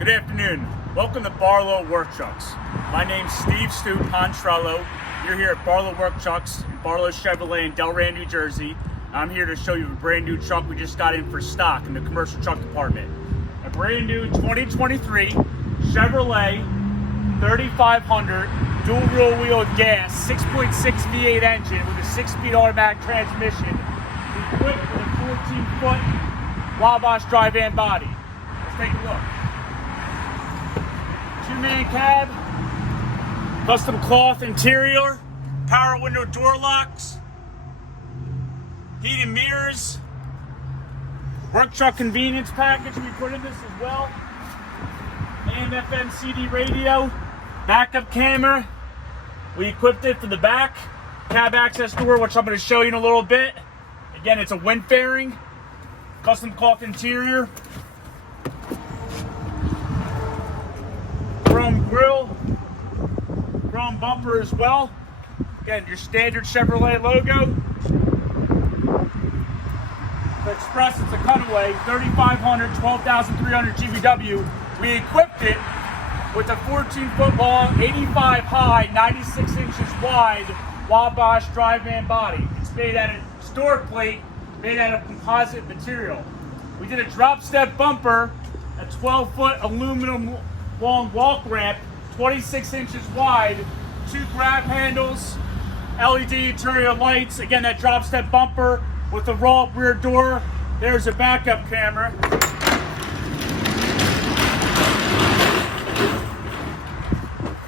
Good afternoon. Welcome to Barlow Work Trucks. My name's Steve Stu Pontrello. You're here at Barlow Work Trucks in Barlow Chevrolet in Delran, New Jersey. I'm here to show you a brand new truck we just got in for stock in the commercial truck department. A brand new 2023 Chevrolet 3500 dual rear wheel gas 6.6 V8 engine with a 6-speed automatic transmission, equipped with a 14-foot Wabash drive-in body. Let's take a look. Two-man cab, custom cloth interior, power window door locks, heated mirrors, work truck convenience package we put in this as well, AM FM CD radio, backup camera. We equipped it for the back, cab access door, which I'm going to show you in a little bit. Again, it's a wind fairing, custom cloth interior, chrome grille, chrome bumper as well. Again, your standard Chevrolet logo. The Express, it's a cutaway, 3500, 12,300 GVW. We equipped it with a 14-foot long, 85 high, 96 inches wide Wabash drive-in body. It's made out of store plate, made out of composite material. We did a drop step bumper, a 12-foot aluminum long walk ramp, 26 inches wide, 2 grab handles, LED interior lights. Again, that drop step bumper with the roll-up rear door. There's a backup camera.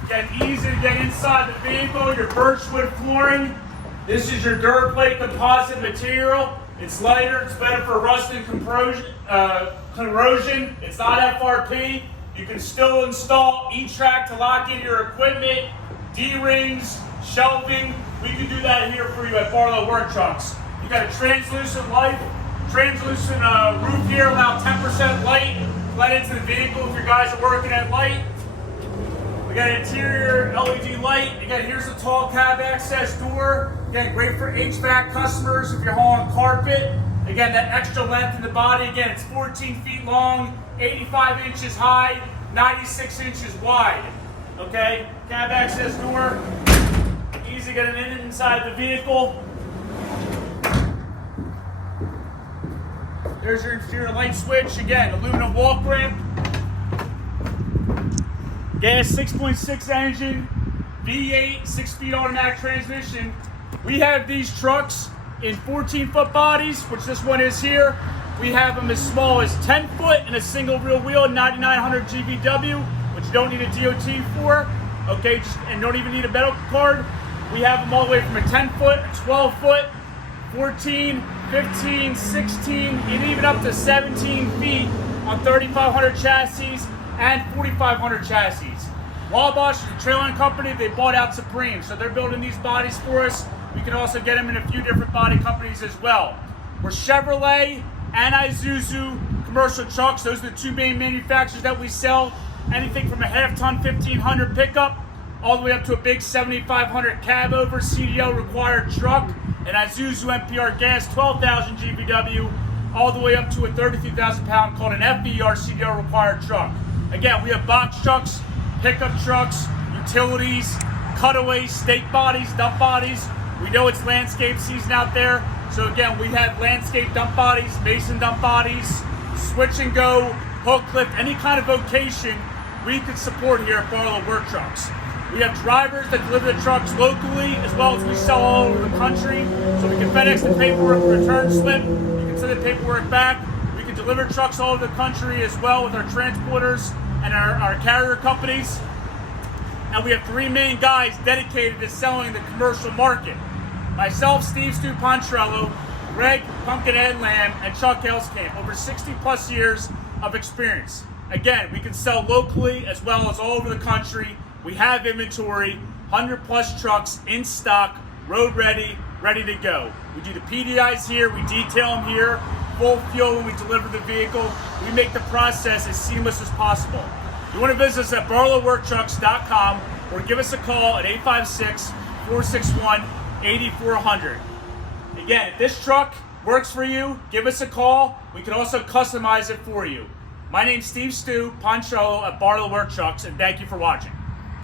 Again, easy to get inside the vehicle. Your birchwood flooring. This is your DuraPlate composite material. It's lighter. It's better for rust and corrosion. It's not FRP. You can still install E-Track to lock in your equipment, D-rings, shelving. We can do that here for you at Barlow Work Trucks. You got a translucent roof here, allow 10% light let into the vehicle if your guys are working at light. We got an interior LED light. Again, here's a tall cab access door. Again, great for HVAC customers if you're hauling carpet. Again, that extra length in the body. Again, it's 14 feet long, 85 inches high, 96 inches wide. Okay, cab access door. Easy getting in and inside the vehicle. There's your interior light switch. Again, aluminum walk ramp. Gas 6.6 engine, V8, 6-speed automatic transmission. We have these trucks in 14-foot bodies, which this one is here. We have them as small as 10 foot and a single rear wheel, 9,900 GVW, which you don't need a DOT for. Okay, and don't even need a metal card. We have them all the way from a 10 foot, a 12 foot, 14, 15, 16, and even up to 17 feet on 3,500 chassis and 4,500 chassis. Wabash is a trailing company. They bought out Supreme, so they're building these bodies for us. We can also get them in a few different body companies as well. We're Chevrolet and Isuzu commercial trucks. Those are the two main manufacturers that we sell. Anything from a half-ton 1,500 pickup all the way up to a big 7,500 cab over CDL required truck. An Isuzu MPR gas 12,000 GVW all the way up to a 32,000 pound called an FER CDL required truck. Again, we have box trucks, pickup trucks, utilities, cutaways, stake bodies, dump bodies. We know it's landscape season out there. So again, we have landscape dump bodies, mason dump bodies, switch and go, hook lift, any kind of vocation we can support here at Barlow Work Trucks. We have drivers that deliver the trucks locally as well as we sell all over the country. So we can FedEx the paperwork, return slip, you can send the paperwork back. We can deliver trucks all over the country as well with our transporters and our carrier companies. And we have 3 main guys dedicated to selling the commercial market. Myself, Steve Stu Pontrello, Greg Pumpkinhead Lamb, and Chuck Elskamp. Over 60 plus years of experience. Again, we can sell locally as well as all over the country. We have inventory, 100 plus trucks in stock, road ready, ready to go. We do the PDIs here, we detail them here, full fuel when we deliver the vehicle. We make the process as seamless as possible. You want to visit us at barlowworktrucks.com or give us a call at 856-461-8400. Again, if this truck works for you, give us a call. We can also customize it for you. My name's Steve Stu, Poncho at Barlow Work Trucks, and thank you for watching.